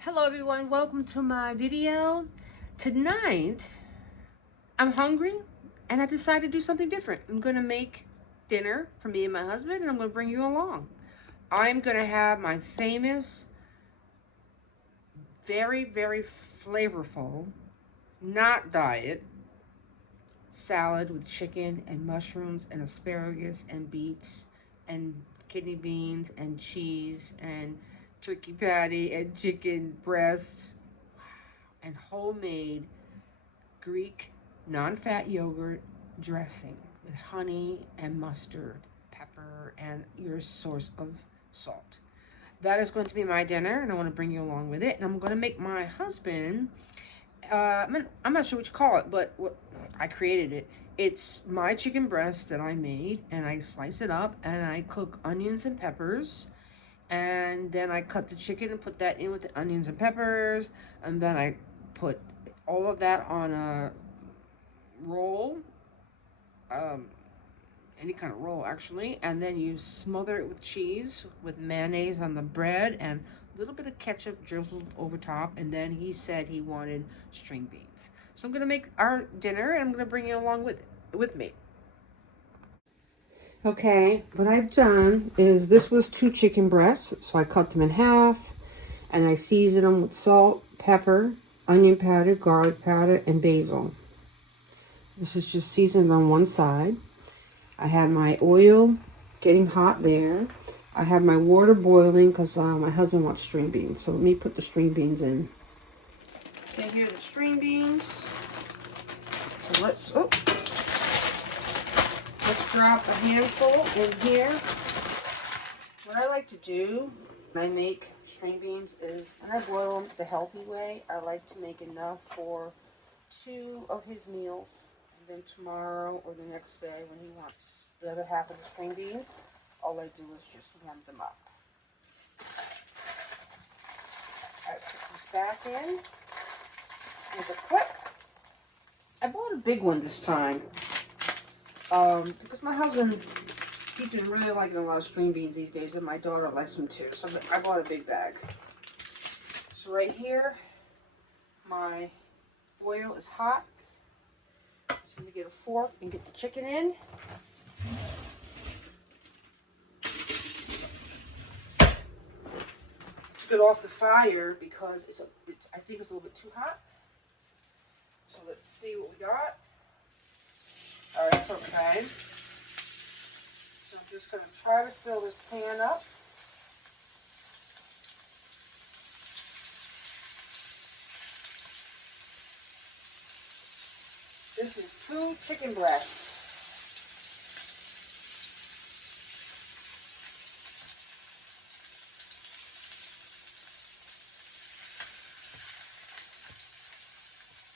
Hello everyone, welcome to my video. Tonight, I'm hungry and I decided to do something different. I'm gonna make dinner for me and my husband and I'm gonna bring you along. I'm gonna have my famous, very flavorful, not diet, salad with chicken and mushrooms and asparagus and beets and kidney beans and cheese and turkey patty and chicken breast and homemade Greek non-fat yogurt dressing with honey and mustard, pepper, and your source of salt. That is going to be my dinner, and I want to bring you along with it. And I'm going to make my husband. I'm not sure what you call it, but I created it. It's my chicken breast that I made, and I slice it up, and I cook onions and peppers, and then I cut the chicken and put that in with the onions and peppers, and then I put all of that on a roll, um, any kind of roll actually, and then you smother it with cheese with mayonnaise on the bread and a little bit of ketchup drizzled over top. And then he said he wanted string beans. So I'm gonna make our dinner and I'm gonna bring you along with me. Okay, what I've done is this was 2 chicken breasts, so I cut them in half and I seasoned them with salt, pepper, onion powder, garlic powder, and basil. This is just seasoned on one side. I have my oil getting hot there. I have my water boiling because my husband wants string beans. So let me put the string beans in. Okay, here are the string beans. So let's drop a handful in here. What I like to do when I make string beans is when I boil them the healthy way, I like to make enough for 2 of his meals. And then tomorrow or the next day when he wants the other half of the string beans, all I do is just warm them up. I put these back in with a clip. I bought a big one this time because my husband, he's been really liking a lot of string beans these days, and my daughter likes them too. So I bought a big bag. So right here, my oil is hot. So let me get a fork and get the chicken in. Took it off the fire because I think it's a little bit too hot. So let's see what we got. All right, it's okay. So I'm just going to try to fill this pan up. This is 2 chicken breasts.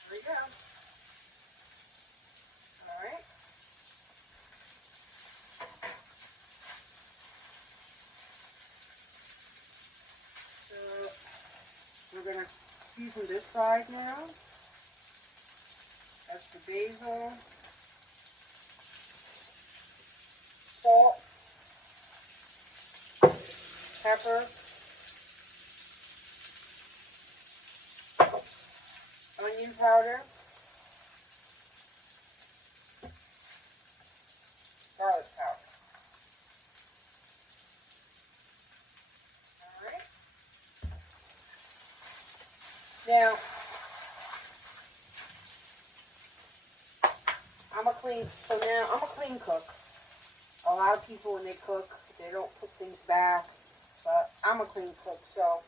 There we go. All right. So we're going to season this side now. That's the basil, salt, pepper, onion powder, garlic powder. All right. Now, I'm a clean cook. A lot of people, when they cook, they don't put things back, but I'm a clean cook, so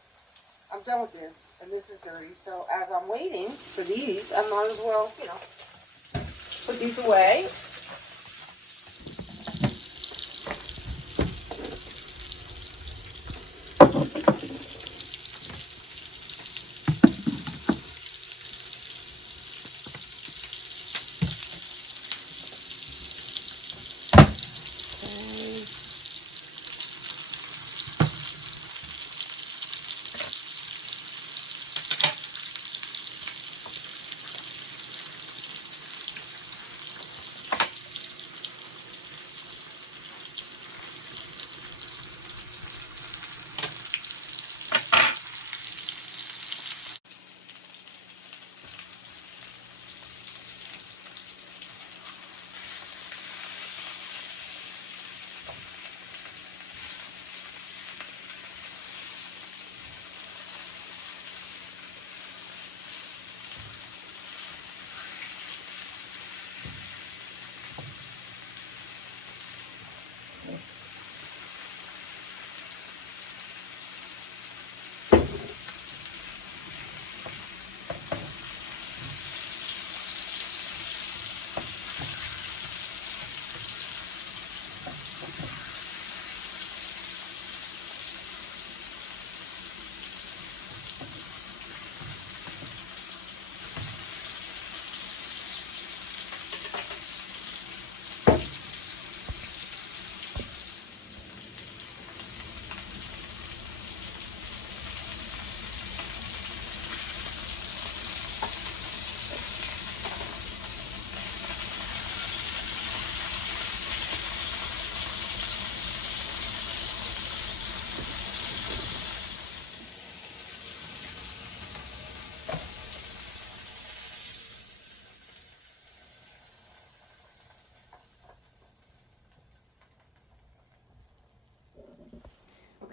I'm done with this, and this is dirty. So as I'm waiting for these, I might as well, put these away.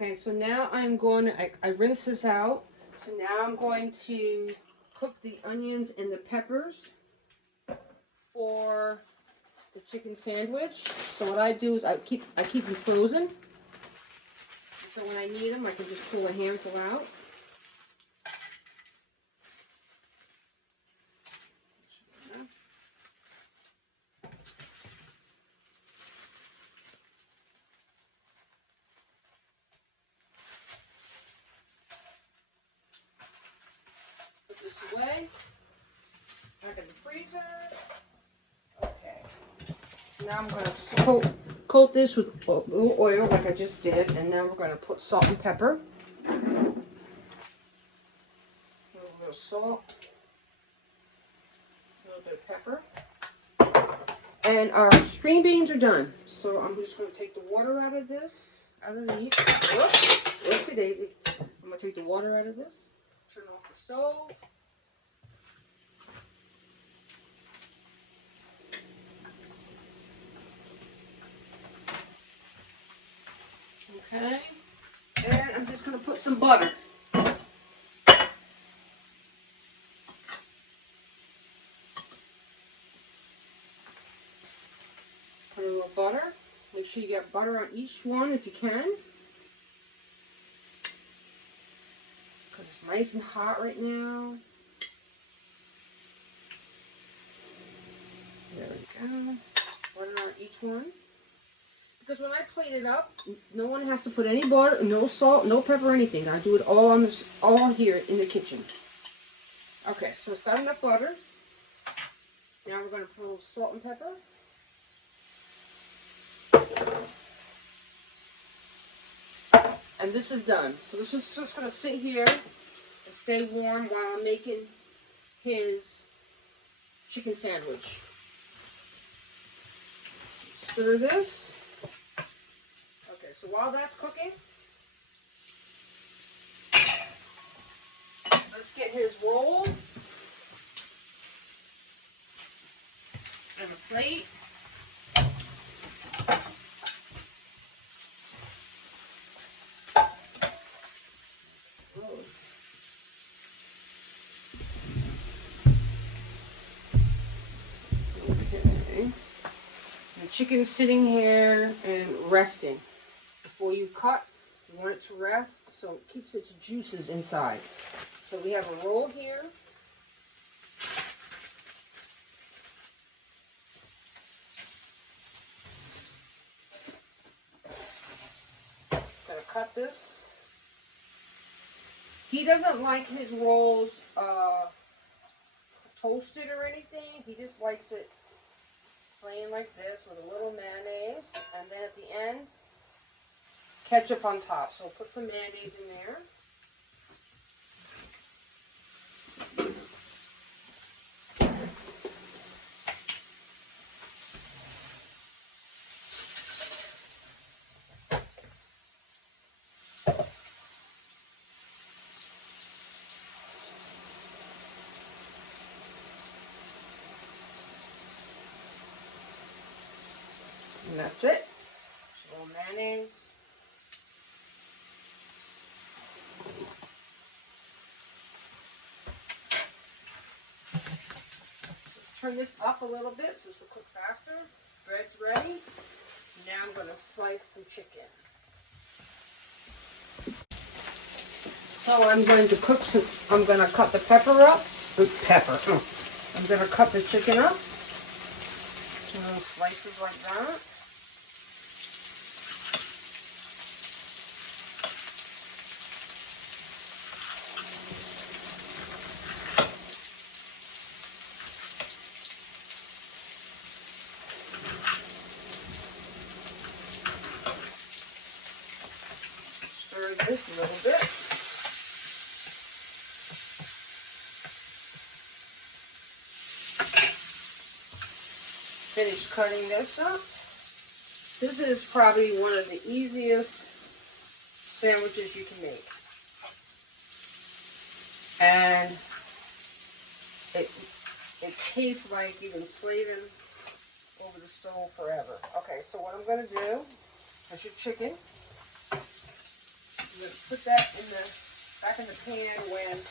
Okay, so now I'm going to, I rinsed this out. So now I'm going to cook the onions and the peppers for the chicken sandwich. So what I do is I keep them frozen. So when I need them, I can just pull a handful out. Put this away. Back in the freezer. Okay. So now I'm going to coat this with a little oil like I just did. And now we're going to put salt and pepper. A little bit of salt. A little bit of pepper. And our string beans are done. So I'm just going to take the water out of this, out of these. Whoopsie daisy. I'm going to take the water out of this. Turn off the stove. Okay. And I'm just going to put some butter. Put a little butter. Make sure you get butter on each one if you can. Because it's nice and hot right now. There we go. Butter on each one. Because when I plate it up, no one has to put any butter, no salt, no pepper, anything. I do it all on this, all here in the kitchen. Okay, so it's got enough butter. Now we're going to put a little salt and pepper. And this is done. So this is just going to sit here and stay warm while I'm making his chicken sandwich. Stir this. Okay, so while that's cooking, let's get his roll and a plate. Okay. The chicken's sitting here and resting. Before you cut, you want it to rest so it keeps its juices inside. So we have a roll here. Gonna cut this. He doesn't like his rolls toasted or anything. He just likes it plain like this with a little mayonnaise. And then at the end, ketchup on top. So we'll put some mayonnaise in there. And that's it. A little mayonnaise. Let's turn this up a little bit so this will cook faster. Bread's ready. Now I'm going to slice some chicken. So I'm going to I'm going to cut the pepper up. I'm going to cut the chicken up. Two little slices like that. Stir this a little bit. Finish cutting this up. This is probably one of the easiest sandwiches you can make. And it tastes like you've been slaving over the stove forever. Okay, so what I'm going to do is your chicken. going to put that back in the pan when it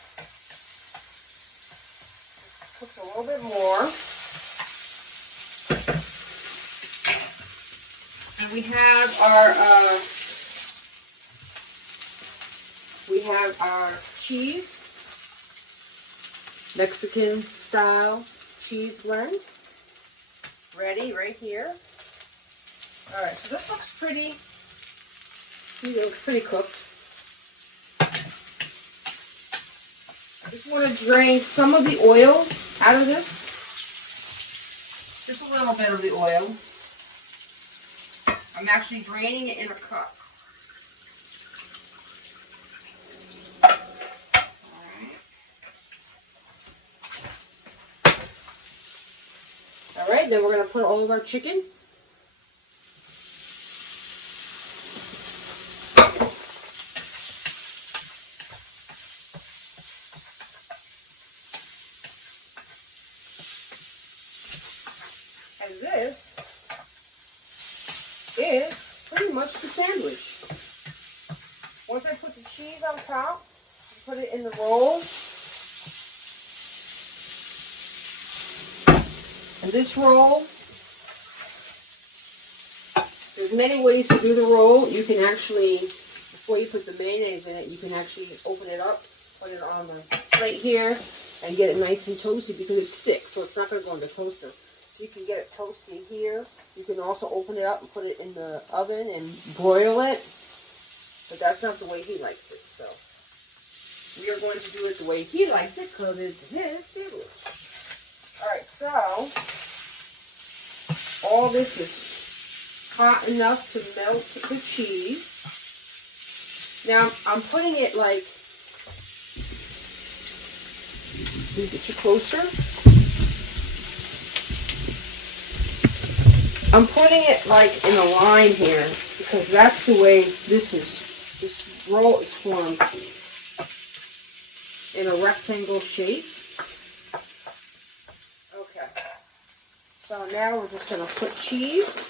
cooks a little bit more. And we have our cheese, Mexican style cheese blend, ready right here. All right, so this looks pretty cooked. I just want to drain some of the oil out of this. Just a little bit of the oil. I'm actually draining it in a cup. All right, then we're going to put all of our chicken. And this is pretty much the sandwich. Once I put the cheese on top, put it in the roll. And this roll, there's many ways to do the roll. You can actually, before you put the mayonnaise in it, you can actually open it up, put it on the plate here, and get it nice and toasty because it's thick, so it's not going to go in the toaster. So you can get it toasty here. You can also open it up and put it in the oven and broil it, but that's not the way he likes it. So we are going to do it the way he likes it because it's his sandwich. Alright, so all this is hot enough to melt the cheese. Now I'm putting it like, let me get you closer. I'm putting it like in a line here because that's the way this roll is formed in a rectangle shape. Okay. So now we're just going to put cheese.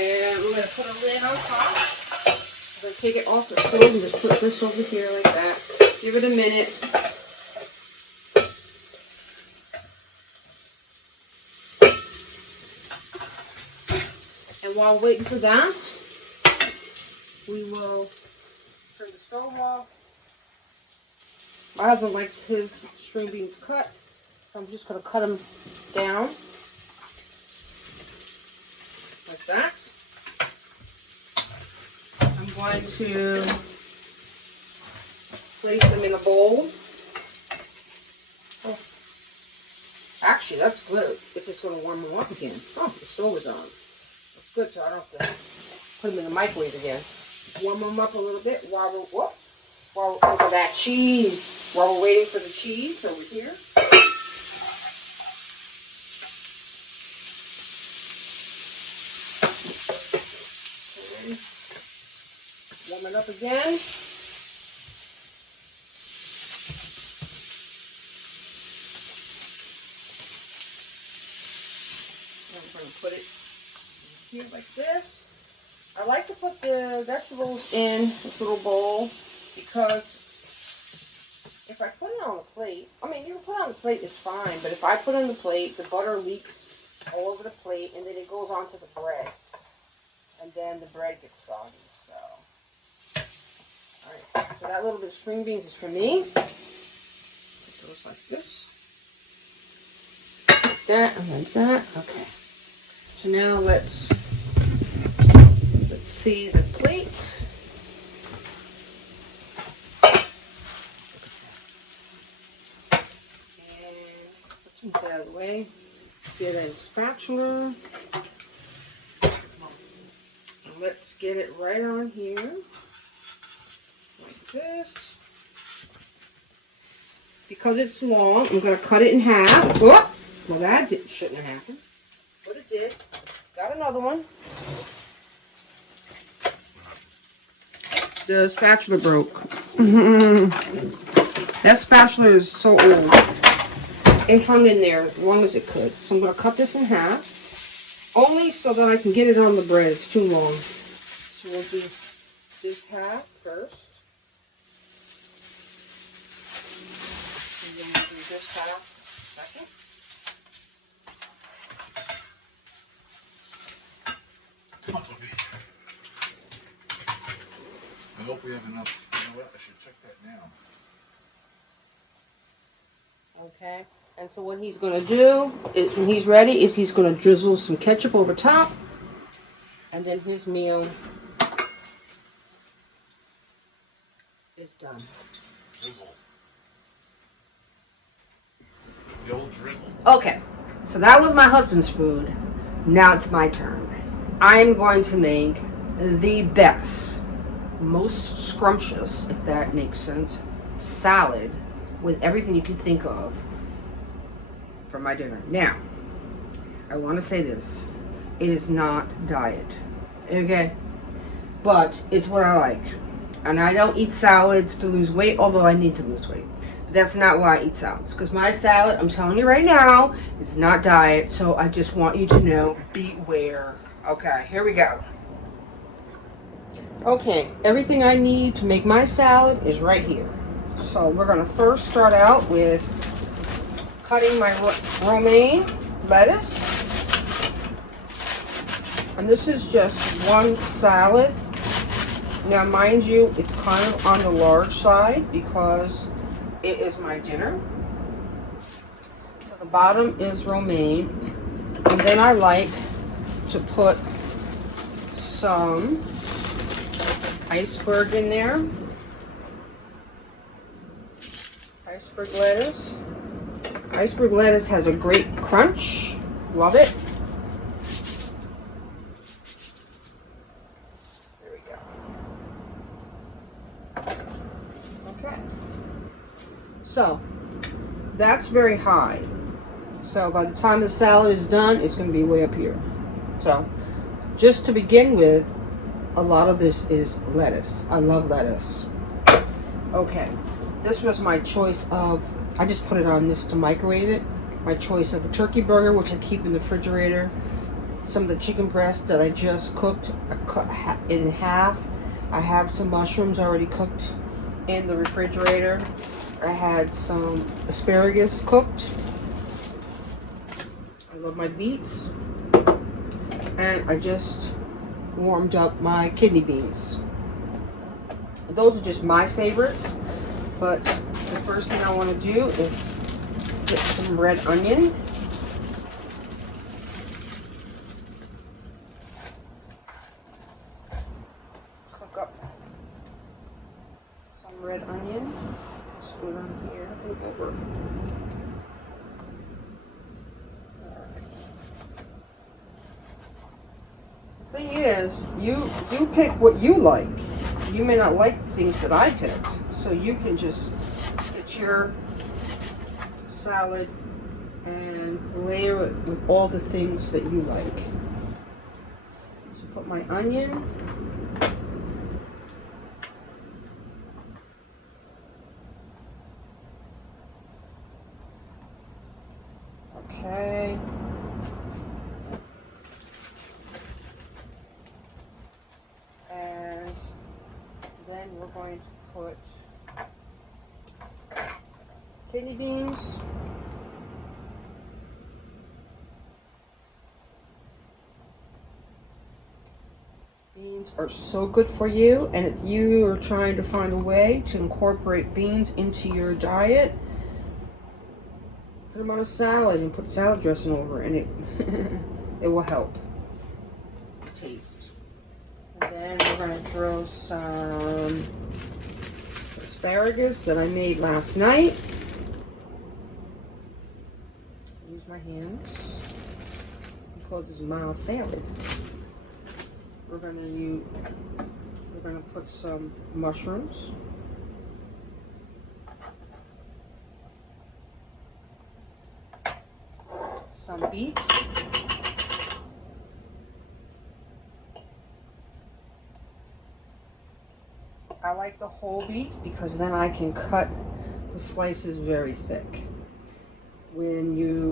And we're going to put a lid on top. I'm going to take it off the stove and just put this over here like that. Give it a minute. And while waiting for that, we will turn the stove off. My husband likes his string beans cut, so I'm just going to cut them down like that. I'm going to place them in a bowl. Oh. Actually, that's good. This is going to warm them up again. Oh, the stove is on. That's good, so I don't have to put them in the microwave again. Warm them up a little bit while we're, look at that cheese. While we're waiting for the cheese over here. Warm it up again. I'm going to put it here like this. I like to put the vegetables in this little bowl because if I put it on the plate, I mean, you can put it on the plate, it's fine, but if I put it on the plate, the butter leaks all over the plate and then it goes onto the bread. And then the bread gets soggy, so. Alright, so that little bit of string beans is for me. It goes like this. Like that, and like that. Okay. So now let's see the plate. And put some out of the way. Get a spatula. And let's get it right on here. Like this. Because it's long, I'm going to cut it in half. Oh! Well, that shouldn't have happened. But it did. Got another one. The spatula broke. That spatula is so old. It hung in there as long as it could. So I'm going to cut this in half. Only so that I can get it on the bread. It's too long. So we'll do this half first. And then we'll do this half second. Come on, Toby. I hope we have enough. You know what? I should check that now. Okay. And so what he's going to do, is, when he's ready, is he's going to drizzle some ketchup over top. And then his meal is done. Drizzle. The old drizzle. Okay. So that was my husband's food. Now it's my turn. I'm going to make the best, most scrumptious, if that makes sense, salad with everything you can think of for my dinner. Now, I want to say this. It is not diet. Okay? But it's what I like. And I don't eat salads to lose weight, although I need to lose weight. But that's not why I eat salads. Because my salad, I'm telling you right now, is not diet. So I just want you to know, beware. Okay, here we go. Okay, everything I need to make my salad is right here. So we're going to first start out with cutting my romaine lettuce. And this is just one salad. Now, mind you, it's kind of on the large side because it is my dinner. So the bottom is romaine. And then I like to put some iceberg in there. Iceberg lettuce. Iceberg lettuce has a great crunch. Love it. There we go. Okay. So, that's very high. So by the time the salad is done, it's going to be way up here. So, just to begin with, a lot of this is lettuce. I love lettuce. Okay. This was my choice of, I just put it on this to microwave it. My choice of a turkey burger, which I keep in the refrigerator. Some of the chicken breast that I just cooked, I cut it in half. I have some mushrooms already cooked in the refrigerator. I had some asparagus cooked. I love my beets. And I just warmed up my kidney beans. Those are just my favorites. But the first thing I want to do is get some red onion. Cook up some red onion. Just put it on here. Move over. The thing is, you pick what you like. You may not like things that I picked, so you can just get your salad and layer it with all the things that you like. So put my onion. Okay. And then we're going to put kidney beans. Beans are so good for you, and if you are trying to find a way to incorporate beans into your diet, put them on a salad and put salad dressing over, and it will help taste. And then we're going to throw some asparagus that I made last night. Use my hands. I call this mild salad. We're going to put some mushrooms. Some beets. I like the whole beet because then I can cut the slice is very thick.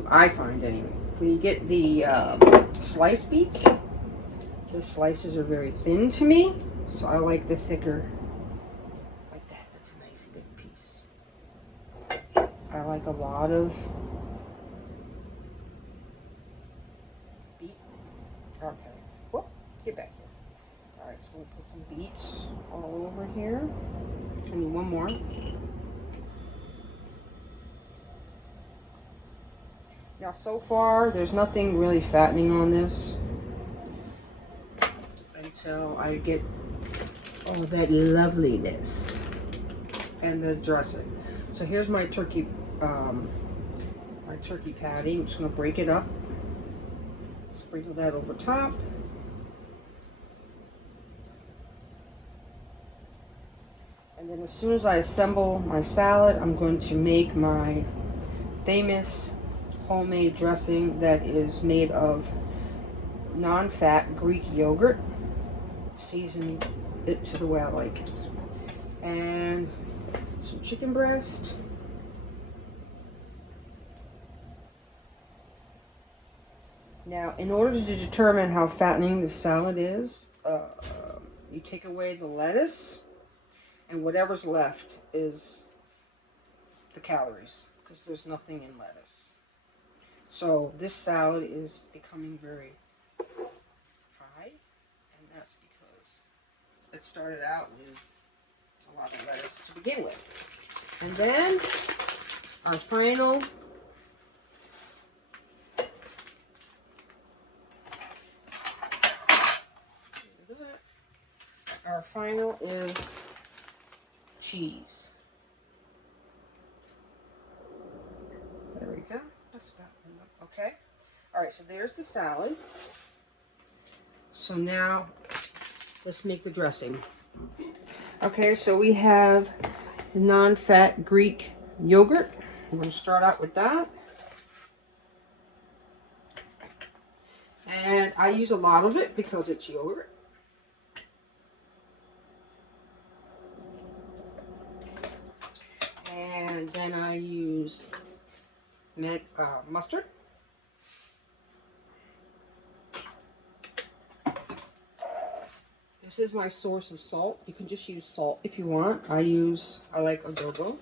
I find anyway, when you get the sliced beets, the slices are very thin to me, so I like the thicker, like that. That's a nice big piece. I like a lot of beet. Okay, whoop, get back here. All right, so we'll put some beets all over here. I need one more. Now, so far, there's nothing really fattening on this until I get all that loveliness and the dressing. So here's my turkey patty. I'm just going to break it up, sprinkle that over top. And then as soon as I assemble my salad, I'm going to make my famous homemade dressing that is made of non-fat Greek yogurt. Season it to the way I like it. And some chicken breast. Now, in order to determine how fattening the salad is, you take away the lettuce, and whatever's left is the calories, because there's nothing in lettuce. So this salad is becoming very high, and that's because it started out with a lot of lettuce to begin with. And then our final is cheese. There we go. That's about enough. Okay. All right, so there's the salad. So now let's make the dressing. Okay, so we have the non-fat Greek yogurt. I'm going to start out with that. And I use a lot of it because it's yogurt. And then I use mustard. This is my source of salt. You can just use salt if you want. I like adobo.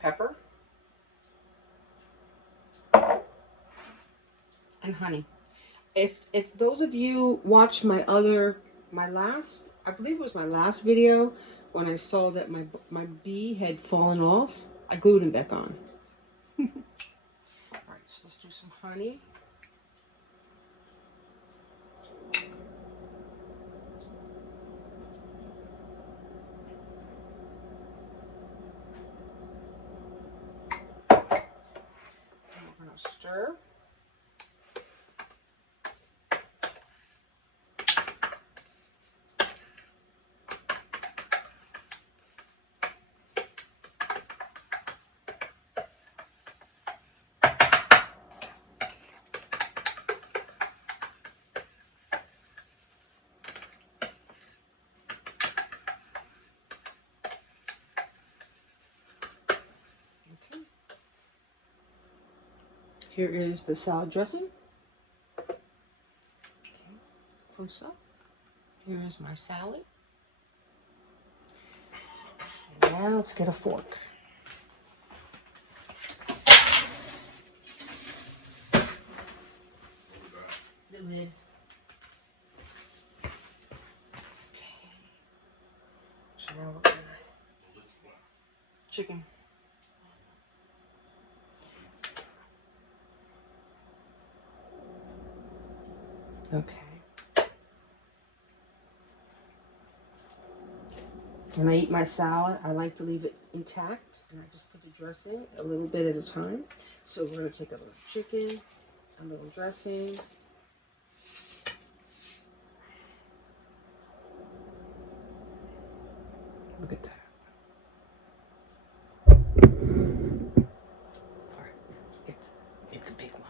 Pepper. And honey. If those of you watch my last, I believe it was my last video, when I saw that my bee had fallen off, I glued him back on. Alright, so let's do some honey. And we're going to stir. Here is the salad dressing. Okay. Close up. Here is my salad. And now let's get a fork. The lid. Okay. So now we're gonna chicken. Okay. When I eat my salad, I like to leave it intact, and I just put the dressing a little bit at a time. So we're going to take a little chicken, a little dressing. Look at that. It's a big one.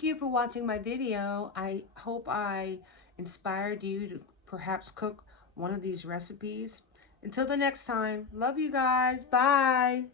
thank you for watching my video. I hope I inspired you to perhaps cook one of these recipes. Until the next time, love you guys. Bye.